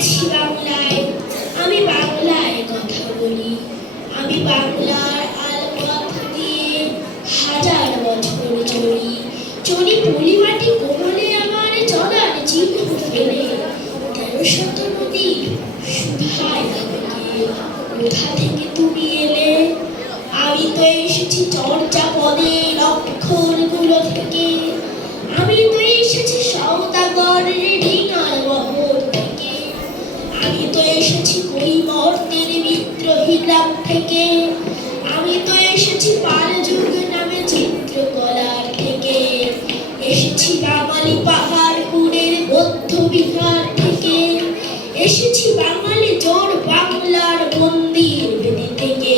জন্মেছি বাংলায়, আমি বাংলায় কথা বলি। আমি বাংলার আলপথ দিয়ে হাজার বছর চলি। চলি পলিমাটি কোমলে আমার চলার চিহ্ন ফেলে। ১৩০০ নদীর সুধায় আমাকে, কোথা থেকে তুমি এলে? আমি তো এসেছি চর্যাপদের অক্ষরগুলো থেকে। আমি তো এসেছি সওদাগরের ডিঙার বহর থেকে। আমি তো এসেছি কৈবর্তের বিদ্রোহী গ্রাম থেকে। আমি তো এসেছি পাল যুগ নামে চিত্রকলার থেকে। এসেছি বাঙালি পাহাড়পুরের বৌদ্ধ বিহার থেকে। এসেছি বাঙালি জোর বাংলার মন্দির বেদি থেকে।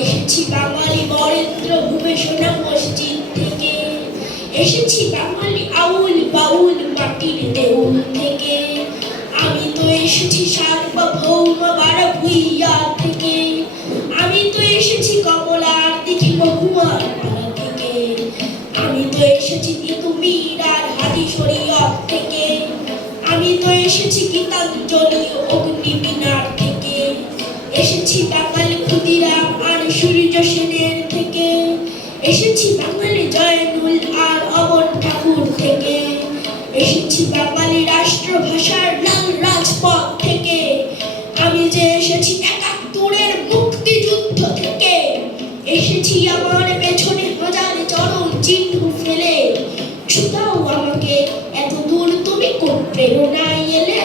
এসেছি বাঙালি বরেন্দ্র ভূপেশনা মসজিদ থেকে। এসেছি বাঙালি আউল বাউল মাটির দেউল থেকে। আমি তো এসেছি সার্বভৌম বারভূইয়া থেকে। আমি তো এসেছি কমলার দিঘি মহুয়ার পাড়া থেকে। আমি তো এসেছি তিতুমির আর হাজি শরীয়ত থেকে। আমি তো এসেছি গীতাঞ্জলি অগ্নিমিনার থেকে। এসেছি বাঙালি ক্ষুদিরাম আর সূর্য সেনের থেকে। এসেছি বাঙালি জয়নুল আর অমর ঠাকুর থেকে। এসেছি বাঙালি রাষ্ট্রভাষার লাল রাজপথ থেকে। আমি যে এসেছি ৭১-এর মুক্তিযুদ্ধ থেকে। এসেছি আমার পেছনে হাজার চরণ চিহ্ন ফেলে। ছুটাও আমাকে, এত দূর তুমি কোন প্রেরণায় এলে?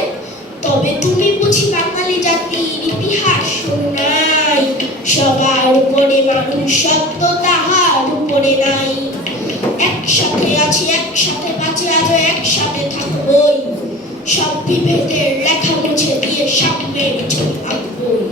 তবে তুমি বুঝি বাঙালি জাতির ইতিহাস শোনো নাই? সবার উপরে মানুষ সত্য, তাহার উপরে নাই। একসাথে আছি, একসাথে বাঁচি, আজও একসাথে থাকবই। সব বিভেদের লেখা মুছে দিয়ে সামনের ছবি আঁকবই।